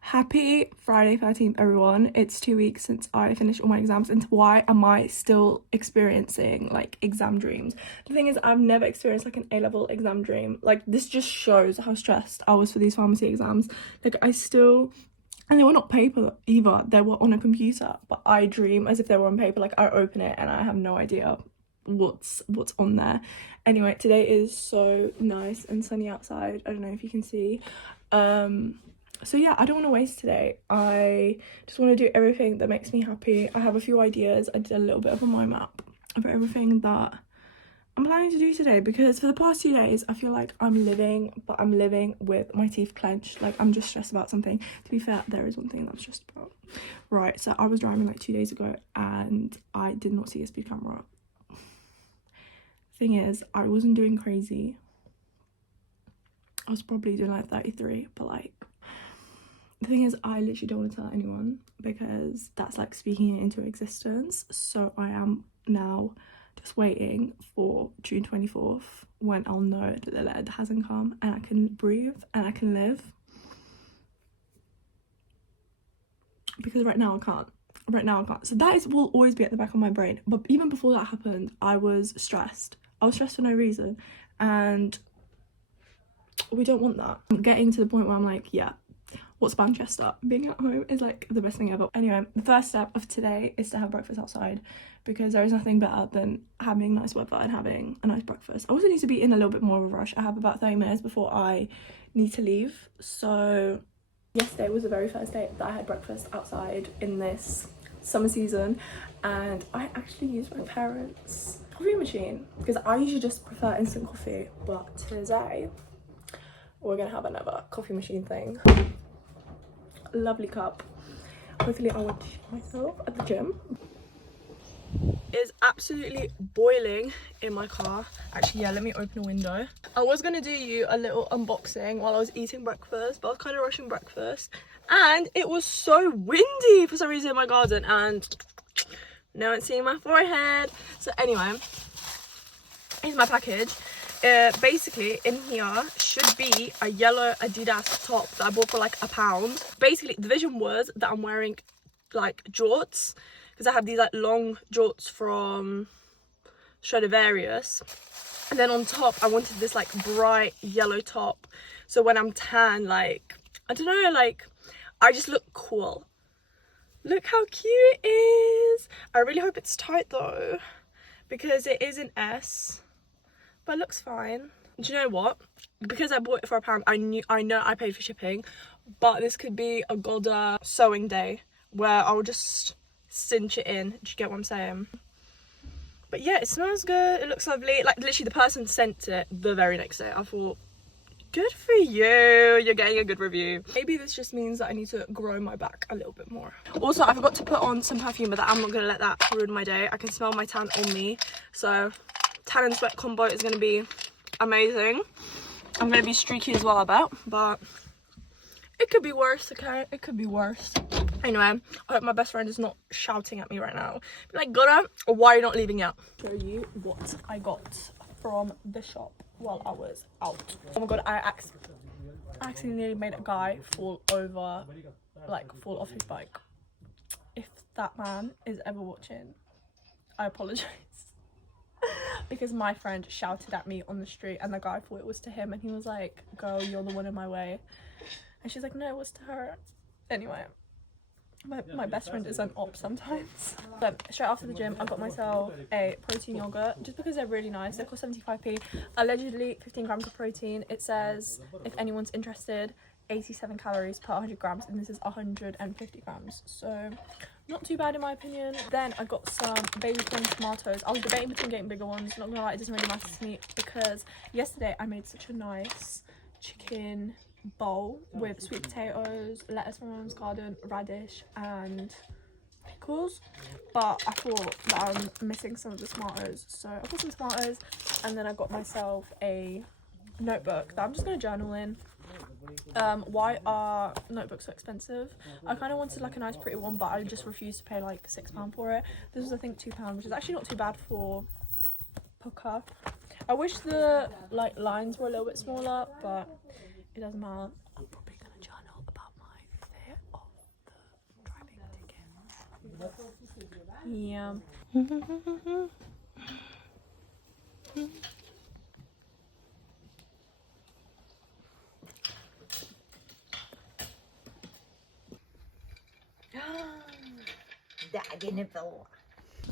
Happy Friday 13th, everyone. It's 2 weeks since I finished all my exams, and why am I still experiencing like exam dreams? The thing is, I've never experienced like an A-level exam dream. Like, this just shows how stressed I was for these pharmacy exams. Like, and they were not paper either, they were on a computer, but I dream as if they were on paper. Like, I open it and I have no idea what's on there. Anyway, today is so nice and sunny outside. I don't know if you can see. So yeah, I don't want to waste today. I just want to do everything that makes me happy. I have a few ideas. I did a little bit of a mind map of everything that I'm planning to do today, because for the past 2 days I feel like I'm living, but I'm living with my teeth clenched. Like, I'm just stressed about something. To be fair, there is one thing that I'm stressed about. Right, so I was driving like 2 days ago and I did not see a speed camera. Thing is, I wasn't doing crazy. I was probably doing like 33, but like, the thing is, I literally don't want to tell anyone, because that's like speaking it into existence. So I am now just waiting for June 24th, when I'll know that the lead hasn't come and I can breathe and I can live. Because right now I can't. So that will always be at the back of my brain. But even before that happened, I was stressed. I was stressed for no reason, and we don't want that. I'm getting to the point where I'm like, yeah, what's Manchester? Being at home is like the best thing ever. Anyway, the first step of today is to have breakfast outside, because there is nothing better than having nice weather and having a nice breakfast. I also need to be in a little bit more of a rush. I have about 30 minutes before I need to leave. So yesterday was the very first day that I had breakfast outside in this summer season, and I actually used my parents' coffee machine, because I usually just prefer instant coffee, but today we're gonna have another coffee machine thing. Lovely cup. Hopefully I won't shit myself at the gym. It's absolutely boiling in my car. Actually, yeah, let me open a window. I was gonna do you a little unboxing while I was eating breakfast, but I was kind of rushing breakfast, and it was so windy for some reason in my garden, and no one's seeing my forehead. So anyway, here's my package. Basically in here should be a yellow Adidas top that I bought for like £1. Basically the vision was that I'm wearing like jorts, because I have these like long jorts from Stradivarius, and then on top I wanted this like bright yellow top, so when I'm tan, like, I don't know, like, I just look cool. Look how cute it is. I really hope it's tight though, because it is an S, but it looks fine. Do you know what? Because I bought it for £1, I know I paid for shipping, but this could be a goda sewing day where I'll just cinch it in. Do you get what I'm saying? But yeah, it smells good. It looks lovely. Like, literally the person sent it the very next day. I thought, good for you, you're getting a good review. Maybe this just means that I need to grow my back a little bit more. Also, I forgot to put on some perfume, but I'm not gonna let that ruin my day. I can smell my tan on me, so tan and sweat combo is gonna be amazing. I'm gonna be streaky as well, I bet, but it could be worse, okay? It could be worse. Anyway, I hope my best friend is not shouting at me right now. Be like, Goda, why are you not leaving yet? Show you what I got from the shop while I was out. Oh my god, I accidentally nearly made a guy fall over, like fall off his bike. If that man is ever watching, I apologize. Because my friend shouted at me on the street and the guy thought it was to him, and he was like, girl, you're the one in my way. And she's like, no, it was to her. Anyway, my best friend is an op sometimes. So straight after the gym, I got myself a protein yogurt, just because they're really nice. They cost 75p. Allegedly 15 grams of protein. It says, if anyone's interested, 87 calories per 100 grams, and this is 150 grams. So not too bad in my opinion. Then I got some baby corn tomatoes. I was debating between getting bigger ones. Not gonna lie, it doesn't really matter to me, because yesterday I made such a nice chicken bowl with sweet potatoes, lettuce from my mum's garden, radish and pickles, but I thought that I'm missing some of the tomatoes, so I got some tomatoes. And then I got myself a notebook that I'm just going to journal in. Why are notebooks so expensive? I kind of wanted like a nice pretty one, but I just refused to pay like £6 for it. This was I think £2, which is actually not too bad for Puka. I wish the like lines were a little bit smaller, but it doesn't matter. I'm probably gonna journal about my fear of the driving ticket.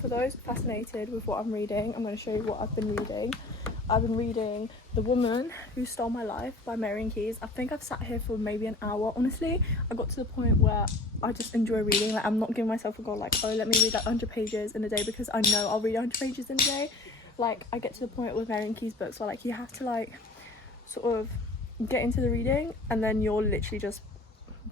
For those fascinated with what I'm reading, I'm going to show you what I've been reading. I've been reading The Woman Who Stole My Life by Marion Keyes. I think I've sat here for maybe an hour. Honestly, I got to the point where I just enjoy reading. Like, I'm not giving myself a goal like, oh, let me read like 100 pages in a day, because I know I'll read 100 pages in a day. Like, I get to the point with Marion Keyes books where like you have to like sort of get into the reading and then you're literally just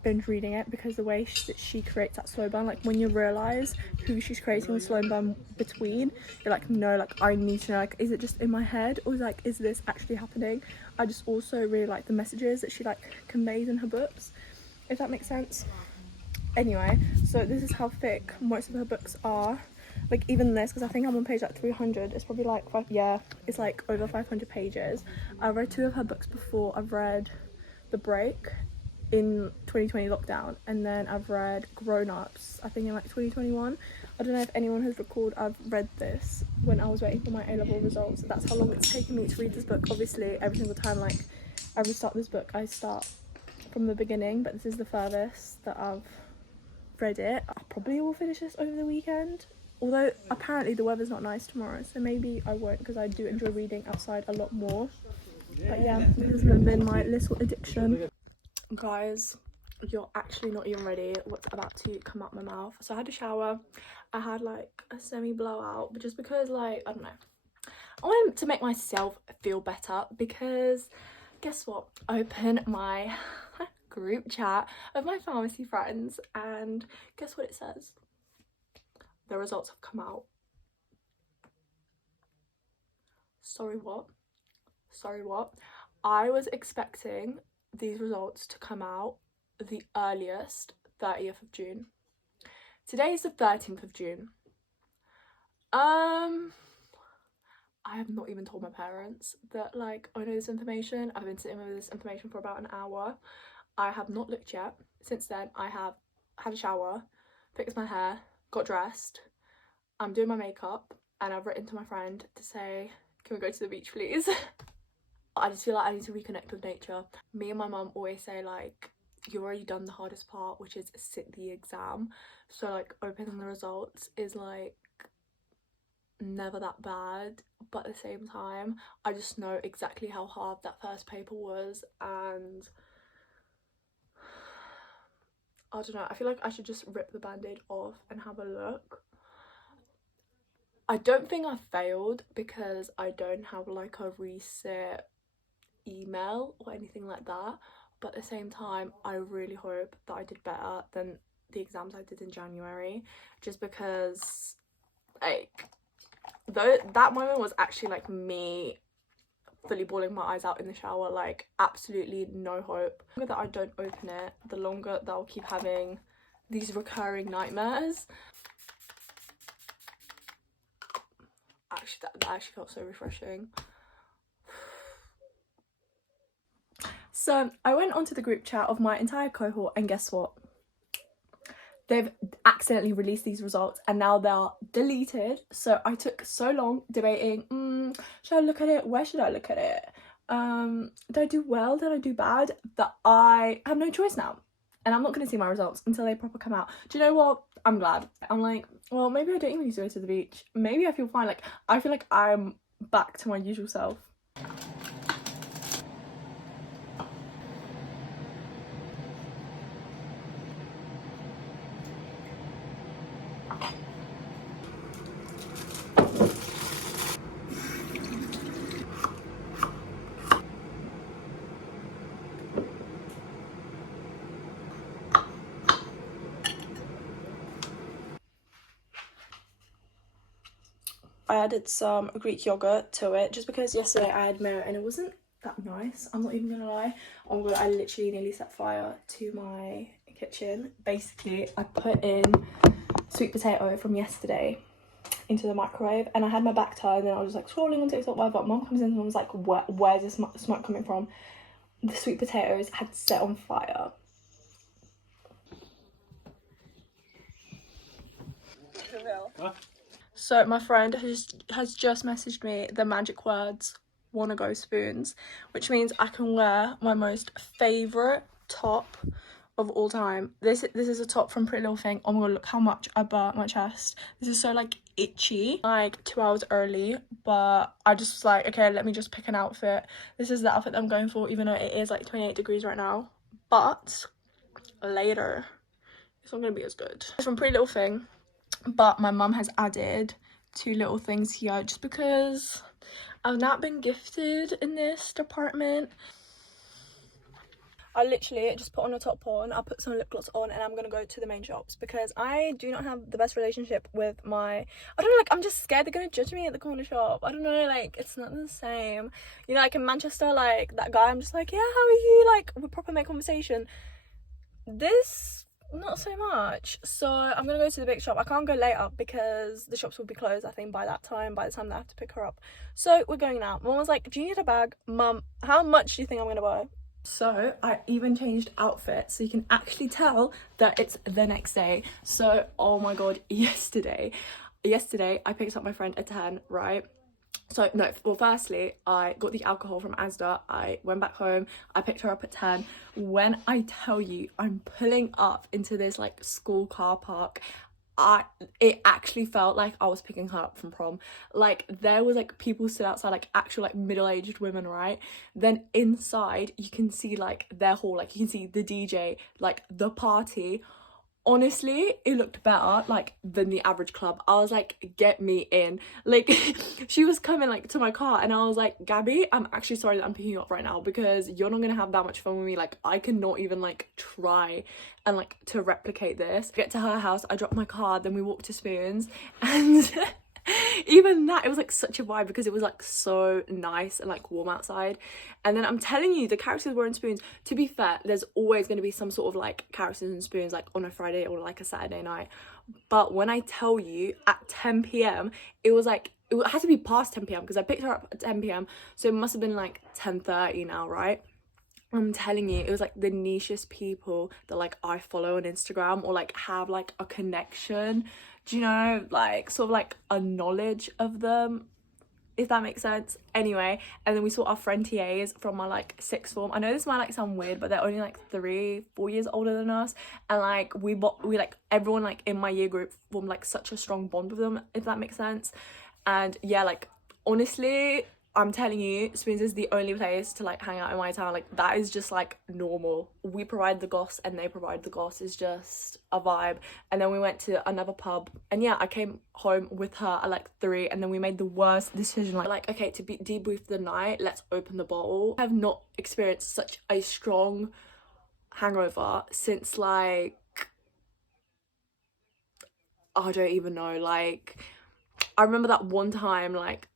binge reading it, because the way that she creates that slow burn, like when you realize who she's creating the slow burn between, you're like, no, like I need to know, like, is it just in my head, or like, is this actually happening? I just also really like the messages that she like conveys in her books, if that makes sense. Anyway, so this is how thick most of her books are. Like even this, because I think I'm on page like 300, it's probably like it's like over 500 pages. I've read 2 of her books before. I've read The Break in 2020 lockdown, and then I've read Grown Ups, I think in like 2021. I don't know if anyone has recalled, I've read this when I was waiting for my A-level results. That's how long it's taken me to read this book. Obviously every single time like I restart this book, I start from the beginning, but this is the furthest that I've read it. I probably will finish this over the weekend, although apparently the weather's not nice tomorrow, so maybe I won't, because I do enjoy reading outside a lot more. But yeah, this has been my little addiction. Guys, you're actually not even ready what's about to come out my mouth. So I had a shower, I had like a semi blowout, but just because like, I don't know, I wanted to make myself feel better, because guess what, I opened my group chat of my pharmacy friends and guess what it says? The results have come out. Sorry, what? I was expecting these results to come out the earliest 30th of June. Today is the 13th of June. I have not even told my parents that like I know this information. I've been sitting with this information for about an hour. I have not looked yet. Since then I have had a shower, fixed my hair, got dressed, I'm doing my makeup, and I've written to my friend to say, can we go to the beach please? I just feel like I need to reconnect with nature. Me and my mum always say like, you've already done the hardest part, which is sit the exam, so like opening the results is like never that bad, but at the same time I just know exactly how hard that first paper was, and I don't know, I feel like I should just rip the band-aid off and have a look. I don't think I failed because I don't have like a reset email or anything like that, but at the same time I really hope that I did better than the exams I did in January, just because like though that moment was actually like me fully bawling my eyes out in the shower, like absolutely no hope. The longer that I don't open it, the longer that I'll keep having these recurring nightmares. Actually that actually felt so refreshing. So I went onto the group chat of my entire cohort, and guess what? They've accidentally released these results and now they're deleted. So I took so long debating, should I look at it? Where should I look at it? Did I do well? Did I do bad? That I have no choice now. And I'm not going to see my results until they proper come out. Do you know what? I'm glad. I'm like, well, maybe I don't even need to go to the beach. Maybe I feel fine. Like, I feel like I'm back to my usual self. I added some Greek yogurt to it just because yesterday I had mayo and it wasn't that nice. I'm not even gonna lie. I literally nearly set fire to my kitchen. Basically, I put in sweet potato from yesterday into the microwave and I had my back turned and I was like scrolling on TikTok, whatever. Mum comes in and was like, where's this smoke coming from? the sweet potatoes had set on fire. So my friend has just messaged me the magic words "wanna go spoons," which means I can wear my most favourite top of all time. This is a top from Pretty Little Thing. Oh my god, look how much I burnt my chest. This is so like itchy. Like 2 hours early, but I just was like, okay, let me just pick an outfit. This is the outfit that I'm going for, even though it is like 28 degrees right now. But later, it's not gonna be as good. It's from Pretty Little Thing, but my mum has added 2 little things here just because I've not been gifted in this department. I literally just put on a top on, I put some lip gloss on, and I'm gonna go to the main shops because I do not have the best relationship with my, I don't know, like I'm just scared they're gonna judge me at the corner shop. I don't know, like it's not the same, you know, like in Manchester, like that guy, I'm just like, yeah, how are you, like we proper make conversation. This, not so much. So I'm gonna go to the big shop. I can't go later because the shops will be closed, I think, by the time that I have to pick her up. So we're going now. Mum was like, do you need a bag? Mum, how much do you think I'm gonna buy? So I even changed outfits so you can actually tell that it's the next day. So oh my god, yesterday I picked up my friend at 10, right? So no, well, firstly I got the alcohol from Asda, I went back home, I picked her up at 10. When I tell you I'm pulling up into this like school car park, it actually felt like I was picking her up from prom. Like there was like people stood outside, like actual like middle-aged women, right? Then inside you can see like their hall, like you can see the DJ, like the party. Honestly, it looked better like than the average club. I was like, get me in. Like she was coming like to my car and I was like, Gabby, I'm actually sorry that I'm picking you up right now because you're not gonna have that much fun with me. Like I cannot even like try and like to replicate this. Get to her house, I dropped my car, then we walked to Spoons, and even that, it was like such a vibe because it was like so nice and like warm outside. And then I'm telling you, the characters were in Spoons. To be fair, there's always going to be some sort of like characters in Spoons, like on a Friday or like a Saturday night. But when I tell you at 10 p.m, it was like, it had to be past 10 p.m because I picked her up at 10 p.m, so it must have been like 10:30 now, right? I'm telling you, it was like the nichest people that like I follow on Instagram or like have like a connection, do you know, like sort of like a knowledge of them, if that makes sense. Anyway, and then we saw our friend TAs from my like sixth form. I know this might like sound weird, but they're only like 3-4 years older than us, and like we like everyone like in my year group formed like such a strong bond with them, if that makes sense. And yeah, like honestly, I'm telling you, Spoons is the only place to like hang out in my town. Like that is just like normal. We provide the goss and they provide the goss. Is just a vibe. And then we went to another pub, and yeah, I came home with her at like 3, and then we made the worst decision. Like okay, to debrief the night, let's open the bottle. I have not experienced such a strong hangover since like, I don't even know, like I remember that one time like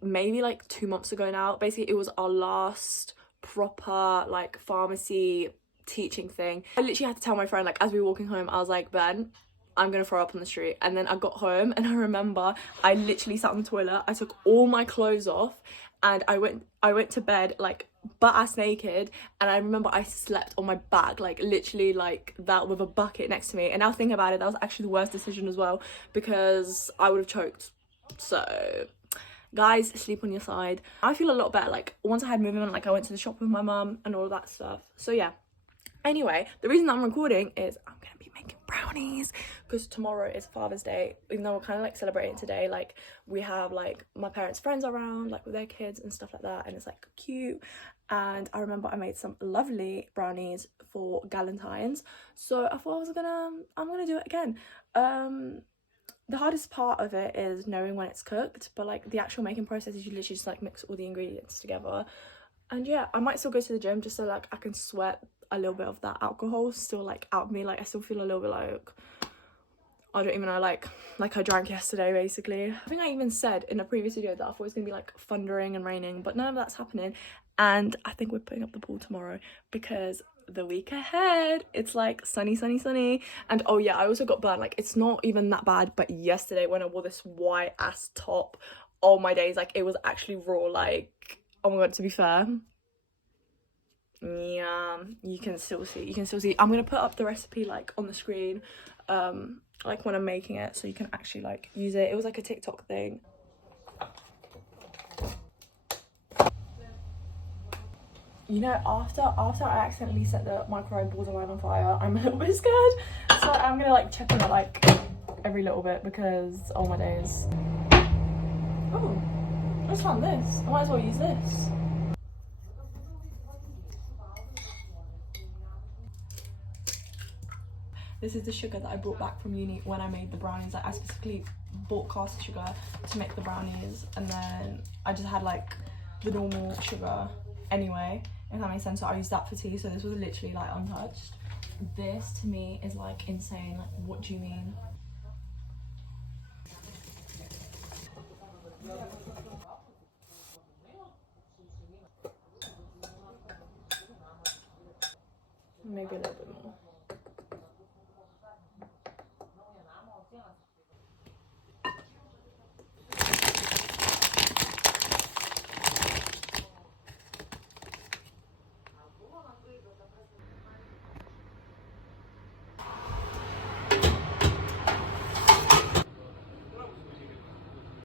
maybe like 2 months ago now. Basically it was our last proper like pharmacy teaching thing. I literally had to tell my friend, like as we were walking home, I was like, Ben, I'm gonna throw up on the street. And then I got home and I remember I literally sat on the toilet, I took all my clothes off, and I went to bed like butt ass naked, and I remember I slept on my back, like literally like that, with a bucket next to me. And now thinking about it, that was actually the worst decision as well because I would have choked. So guys, sleep on your side. I feel a lot better like once I had movement, like I went to the shop with my mum and all that stuff. So yeah, anyway, the reason that I'm recording is I'm gonna be making brownies because tomorrow is Father's Day. Even though we're kind of like celebrating today, like we have like my parents' friends around, like with their kids and stuff like that, and it's like cute. And I remember I made some lovely brownies for Galentine's, so I thought I'm gonna do it again. The hardest part of it is knowing when it's cooked, but like the actual making process is you literally just like mix all the ingredients together. And yeah, I might still go to the gym just so like I can sweat a little bit of that alcohol still like out of me. Like I still feel a little bit like, I don't even know, like I drank yesterday basically. I think I even said in a previous video that I thought it was gonna be like thundering and raining, but none of that's happening. And I think we're putting up the pool tomorrow because the week ahead it's like sunny. And oh yeah, I also got burned. Like it's not even that bad, but yesterday when I wore this white ass top, oh my days, like it was actually raw. Like oh my god, to be fair, Yeah, you can still see. I'm gonna put up the recipe like on the screen, like when I'm making it, so you can actually like use it. It was like a TikTok thing. You know, after I accidentally set the microwave balls of wine on fire, I'm a little bit scared, so I'm gonna like check on it like every little bit, because oh my days. Oh, I just found this. I might as well use this. This is the sugar that I brought back from uni when I made the brownies. Like, I specifically bought caster sugar to make the brownies, and then I just had like the normal sugar anyway, if that makes sense. So I used that for tea, so this was literally like untouched. This to me is like insane. Like, what do you mean? Maybe a little bit more.